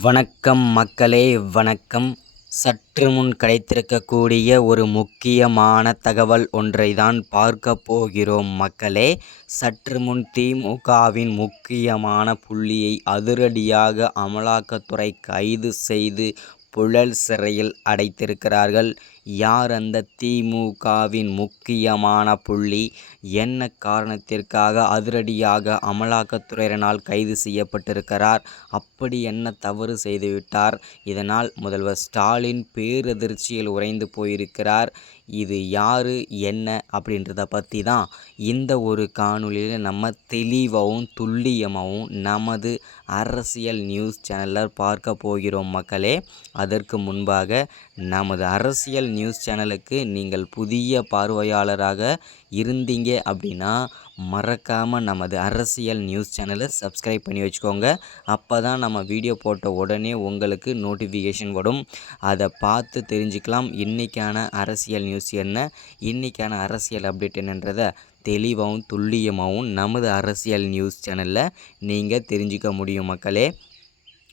வணக்கம் மக்களே வணக்கம். சற்று முன் கிடைத்திருக்கக்கூடிய ஒரு முக்கியமான தகவல் ஒன்றை தான் பார்க்க போகிறோம் மக்களே. சற்று முன் திமுகவின் முக்கியமான புள்ளியை அதிரடியாக அமலாக்கத்துறை கைது செய்து புழல் சிறையில் அடைத்திருக்கிறார்கள். யார் அந்த திமுகவின் முக்கியமான புள்ளி? என்ன காரணத்திற்காக அதிரடியாக அமலாக்கத்துறையினால் கைது செய்யப்பட்டிருக்கிறார்? அப்படி என்ன தவறு செய்துவிட்டார்? இதனால் முதல்வர் ஸ்டாலின் பேரதிர்ச்சியில் உறைந்து போயிருக்கிறார். இது யார் என்ன அப்படின்றத பற்றி தான் இந்த ஒரு காணொலியில் நம்ம தெளிவாகவும் துல்லியமாகவும் நமது அரசியல் நியூஸ் சேனலில் பார்க்க போகிறோம் மக்களே. அதற்கு முன்பாக நமது அரசியல் நியூஸ் சேனலுக்கு நீங்கள் புதிய பார்வையாளராக இருந்தீங்க அப்படின்னா மறக்காமல் நமது அரசியல் நியூஸ் சேனலை சப்ஸ்கிரைப் பண்ணி வச்சுக்கோங்க. அப்போ தான் நம்ம வீடியோ போட்ட உடனே உங்களுக்கு நோட்டிஃபிகேஷன் வரும். அதை பார்த்து தெரிஞ்சுக்கலாம். இன்றைக்கான அரசியல் நியூஸ் என்ன? இன்றைக்கான அரசியல் அப்டேட் என்னன்றதை தெளிவாகவும் துல்லியமாகவும் நமது அரசியல் நியூஸ் சேனலில் நீங்கள் தெரிஞ்சுக்க முடியும் மக்களே.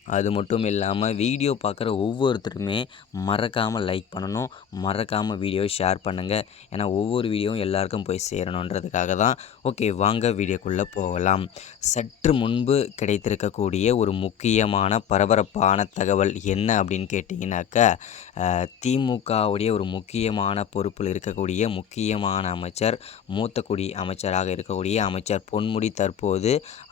அது மட்டும் இல்லாமல் வீடியோ பார்க்குற ஒவ்வொருத்தருமே மறக்காமல் லைக் பண்ணணும். மறக்காமல் வீடியோவை ஷேர் பண்ணுங்கள் ஏன்னா ஒவ்வொரு வீடியோவும் எல்லாருக்கும் போய் சேரணுன்றதுக்காக தான். ஓகே வாங்க வீடியோக்குள்ளே போகலாம். சற்று முன்பு கிடைத்திருக்கக்கூடிய ஒரு முக்கியமான பரபரப்பான தகவல் என்ன அப்படின்னு கேட்டிங்கனாக்கா திமுகவுடைய ஒரு முக்கியமான பொறுப்பில் இருக்கக்கூடிய முக்கியமான அமைச்சர் மூத்த குடி அமைச்சராக இருக்கக்கூடிய அமைச்சர் பொன்முடி தற்போது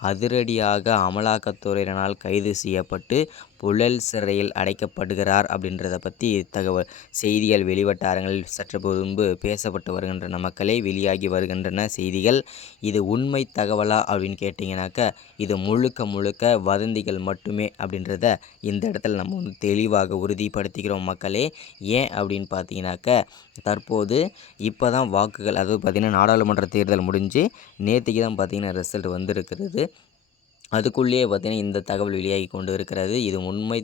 அதிரடியாக அமலாக்கத்துறையினால் கைது செய்யப்பட்டு செய்யப்பட்டு புழல் சிறையில் அடைக்கப்படுகிறார் அப்படின்றத பற்றி தகவல் செய்திகள் வெளிவட்டாரங்களில் சற்று முன்பு பேசப்பட்டு வருகின்றன. மக்களே வெளியாகி வருகின்றன செய்திகள். இது உண்மை தகவலா அப்படின்னு கேட்டிங்கனாக்கா இது முழுக்க முழுக்க வதந்திகள் மட்டுமே அப்படின்றத இந்த இடத்துல நம்ம வந்து தெளிவாக உறுதிப்படுத்திக்கிறோம் மக்களே. ஏன் அப்படின்னு பார்த்தீங்கன்னாக்கா தற்போது இப்போ தான் வாக்குகள் அதாவது பார்த்திங்கன்னா நாடாளுமன்ற தேர்தல் முடிஞ்சு நேற்றுக்கு தான் பார்த்திங்கன்னா ரிசல்ட் வந்திருக்கிறது. அதுக்குள்ளேயே பார்த்திங்கன்னா இந்த தகவல் வெளியாகி கொண்டு இருக்கிறது இது உண்மை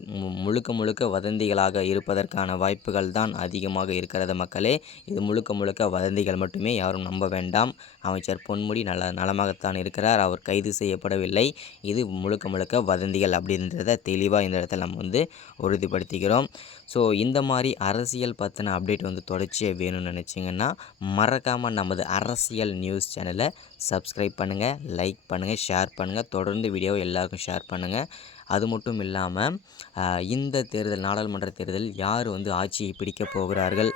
முழுக்க முழுக்க வதந்திகளாக இருப்பதற்கான வாய்ப்புகள் தான் அதிகமாக இருக்கிறது மக்களே. இது முழுக்க முழுக்க வதந்திகள் மட்டுமே யாரும் நம்ப வேண்டாம். அமைச்சர் பொன்முடி நல்ல நலமாகத்தான் இருக்கிறார். அவர் கைது செய்யப்படவில்லை. இது முழுக்க முழுக்க வதந்திகள் அப்படின்றத தெளிவாக இந்த இடத்துல நம்ம வந்து உறுதிப்படுத்திக்கிறோம். ஸோ இந்த மாதிரி அரசியல் பற்றின அப்டேட் வந்து தொடர்ச்சியாக வேணும்னு நினச்சிங்கன்னா மறக்காமல் நமது அரசியல் நியூஸ் சேனலை சப்ஸ்கிரைப் பண்ணுங்கள் லைக் பண்ணுங்கள் ஷேர் பண்ணுங்கள் தொடர்ந்து வீடியோவை எல்லாருக்கும் ஷேர் பண்ணுங்கள் அது மட்டும் இல்லாமல் இந்த தேர்தல் நாடாளுமன்ற தேர்தல் யார் வந்து ஆட்சியை பிடிக்கப் போகிறார்கள்?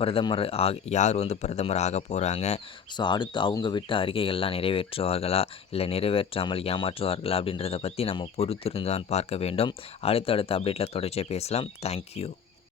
பிரதமர் ஆக யார் வந்து பிரதமர் ஆக போகிறாங்க ஸோ அடுத்து அவங்க விட்ட அறிக்கைகள்லாம் நிறைவேற்றுவார்களா? இல்லை நிறைவேற்றாமல் ஏமாற்றுவார்களா? அப்படின்றத பற்றி நம்ம பொறுத்திருந்தான் பார்க்க வேண்டும். அடுத்தடுத்த அப்டேட்டில் தொடர்ச்சியாக பேசலாம். தேங்க்யூ